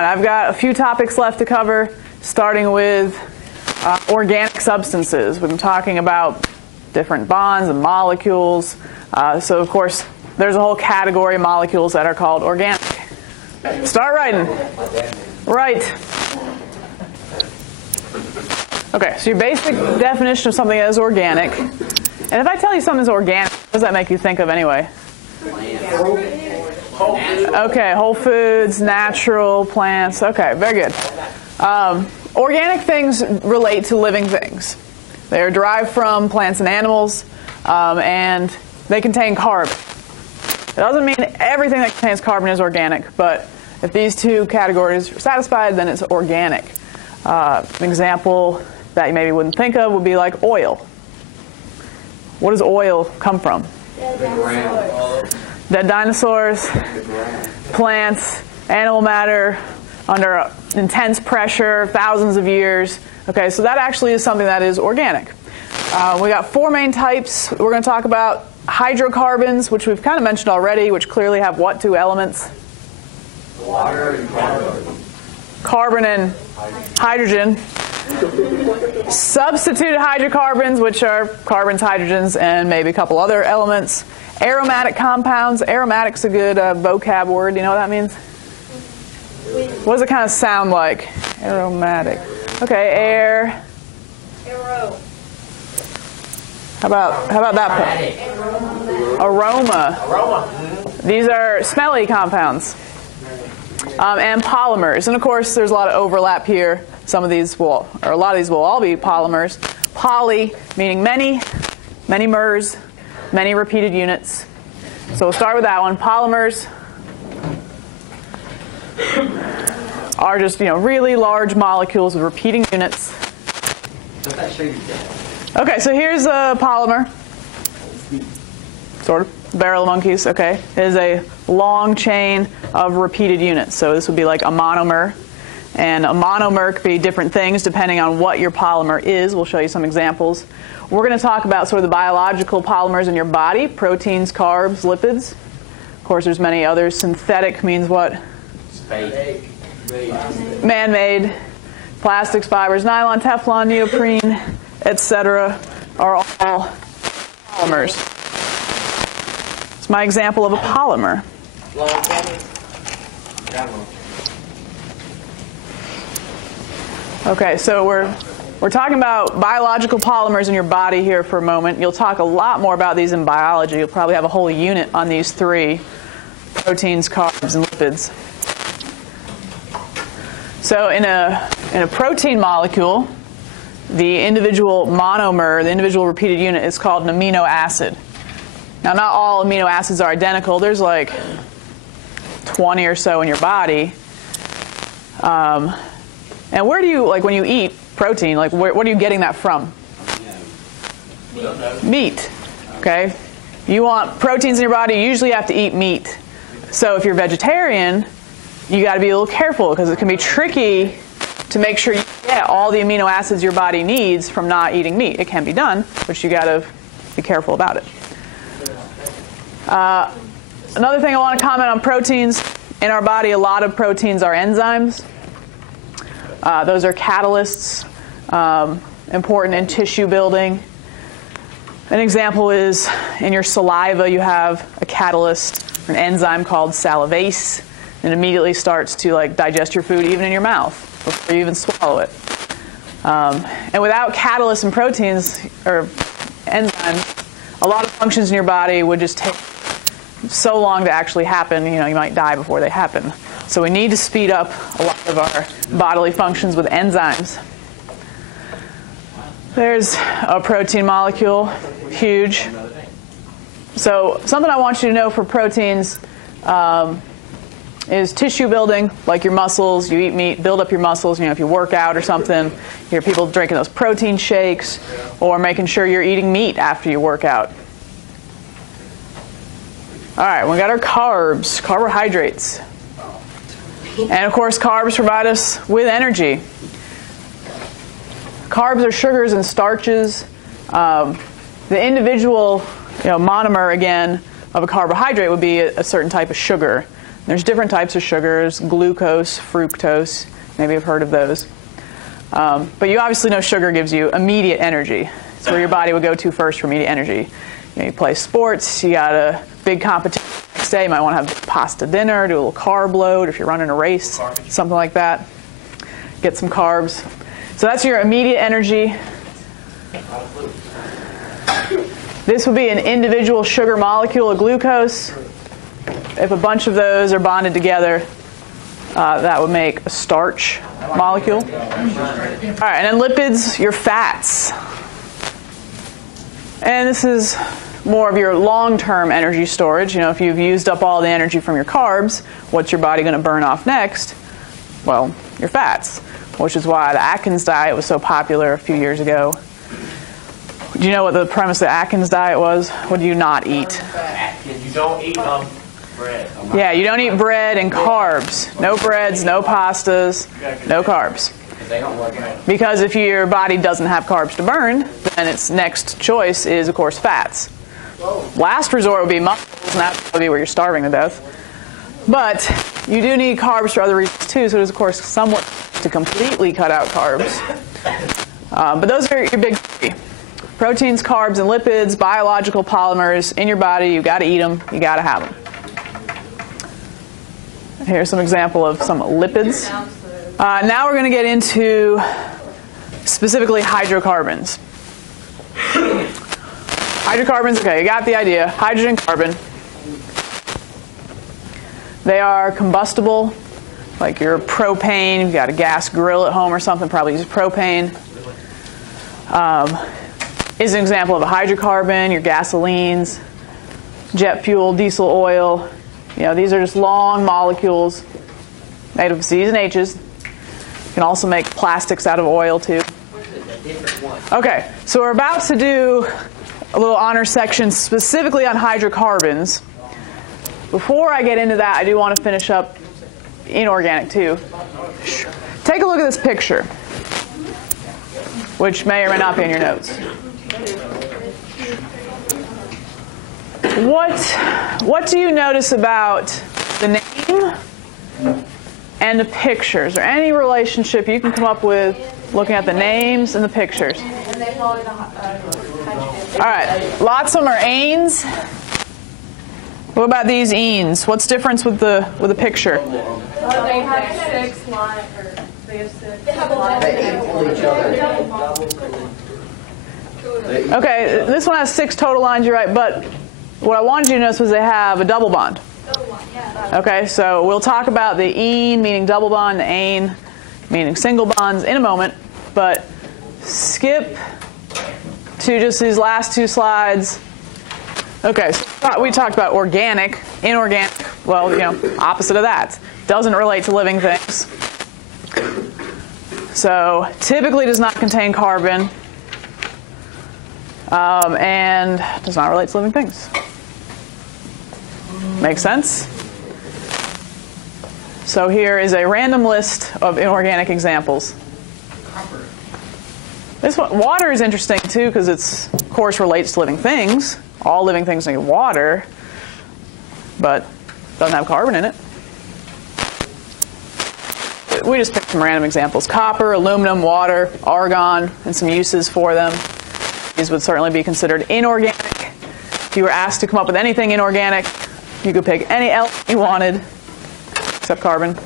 I've got a few topics left to cover, starting with organic substances. We've been talking about different bonds and molecules. So, of course, there's a whole category of molecules that are called organic. Start writing. Right. Okay, so your basic definition of something that is organic. And if I tell you something's organic, what does that make you think of anyway? Okay, whole foods, natural, plants. Okay, very good. Organic things relate to living things. They are derived from plants and animals, and they contain carbon. It doesn't mean everything that contains carbon is organic, but if these two categories are satisfied, then it's organic. An example that you maybe wouldn't think of would be like oil. What does oil come from? Dead dinosaurs, plants, animal matter under intense pressure, thousands of years. Okay, so that actually is something that is organic. We got four main types. We're going to talk about hydrocarbons, which we've kind of mentioned already, which clearly have what two elements? Water and carbon. Carbon and hydrogen. Substituted hydrocarbons, which are carbons, hydrogens, and maybe a couple other elements. Aromatic compounds. Aromatic's a good vocab word. Do you know what that means? What does it kind of sound like? Aromatic. Okay, air. Arrow. How about that? Aroma. These are smelly compounds. And polymers. And of course, there's a lot of overlap here. Some of these will, or a lot of these will all be polymers. Poly, meaning many, many mers, many repeated units. So we'll start with that one. Polymers are just, really large molecules with repeating units. Okay, so here's a polymer. Sort of. Barrel of monkeys, okay. It is a long chain of repeated units. So this would be like a monomer. And a monomer could be different things depending on what your polymer is. We'll show you some examples. We're going to talk about sort of the biological polymers in your body, proteins, carbs, lipids. Of course, there's many others. Synthetic means what? Man-made. Plastics, fibers, nylon, Teflon, neoprene, etc. are all polymers. It's my example of a polymer. Okay, so we're talking about biological polymers in your body here for a moment. You'll talk a lot more about these in biology. You'll probably have a whole unit on these three: proteins, carbs, and lipids. So in a protein molecule, the individual monomer, the individual repeated unit, is called an amino acid. Now, not all amino acids are identical. There's like 20 or so in your body. And where do you, like when you eat protein, like what are you getting that from? Meat. Okay? You want proteins in your body, you usually have to eat meat. So if you're vegetarian, you got to be a little careful because it can be tricky to make sure you get all the amino acids your body needs from not eating meat. It can be done, but you got to be careful about it. Another thing I want to comment on proteins. In our body, a lot of proteins are enzymes. Those are catalysts, important in tissue building. An example is in your saliva you have a catalyst, an enzyme called salivase, and it immediately starts to digest your food even in your mouth before you even swallow it. And without catalysts and proteins or enzymes, a lot of functions in your body would just take so long to actually happen. You might die before they happen. So we need to speed up a lot of our bodily functions with enzymes. There's a protein molecule, huge. So something I want you to know for proteins is tissue building, like your muscles. You eat meat, build up your muscles. If you work out or something, you hear people drinking those protein shakes or making sure you're eating meat after you work out. All right, we got our carbs, carbohydrates. And of course, carbs provide us with energy. Carbs are sugars and starches. The individual monomer, again, of a carbohydrate would be a certain type of sugar. There's different types of sugars, glucose, fructose. Maybe you've heard of those. But you obviously know sugar gives you immediate energy. It's where your body would go to first for immediate energy. You play sports, you got a big competition the next day, you might want to have pasta dinner, do a little carb load if you're running a race, something like that. Get some carbs. So that's your immediate energy. This would be an individual sugar molecule of glucose. If a bunch of those are bonded together, that would make a starch molecule. All right, and then lipids, your fats. And this is more of your long-term energy storage. If you've used up all the energy from your carbs, what's your body going to burn off next? Well, your fats, which is why the Atkins diet was so popular a few years ago. Do you know what the premise of the Atkins diet was? What do you not eat? You don't eat bread. Yeah, you don't eat bread and carbs. No breads, no pastas, no carbs. Because if your body doesn't have carbs to burn, then its next choice is, of course, fats. Last resort would be muscles, and that would be where you're starving to death. But you do need carbs for other reasons too, so it is, of course, somewhat to completely cut out carbs. But those are your big three. Proteins, carbs, and lipids, biological polymers in your body. You've got to eat them. You've got to have them. Here's some example of some lipids. Now we're going to get into specifically hydrocarbons. Hydrocarbons, okay, you got the idea. Hydrogen, carbon. They are combustible, like your propane. You've got a gas grill at home or something, probably use propane. Is an example of a hydrocarbon, your gasolines, jet fuel, diesel oil. These are just long molecules made of C's and H's. You can also make plastics out of oil too. Okay, so we're about to do a little honor section specifically on hydrocarbons. Before I get into that, I do want to finish up inorganic too. Take a look at this picture, which may or may not be in your notes. What do you notice about the name and the pictures? Is there any relationship you can come up with looking at the names and the pictures? All right, lots of them are anes. What about these enes? What's the difference with the picture? They have 6 lines, or they have 6. They have 11. Okay, this one has 6 total lines, you're right, but what I wanted you to notice was they have a double bond. Okay, so we'll talk about the ene, meaning double bond, the ane, meaning single bonds, in a moment, but skip to just these last 2 slides. Okay, so we talked about organic, inorganic, well, opposite of that. Doesn't relate to living things. So typically does not contain carbon and does not relate to living things. Make sense? So here is a random list of inorganic examples. This one, water is interesting too because it's, of course, relates to living things. All living things need water, but doesn't have carbon in it. We just picked some random examples. Copper, aluminum, water, argon, and some uses for them. These would certainly be considered inorganic. If you were asked to come up with anything inorganic, you could pick any element you wanted, except carbon.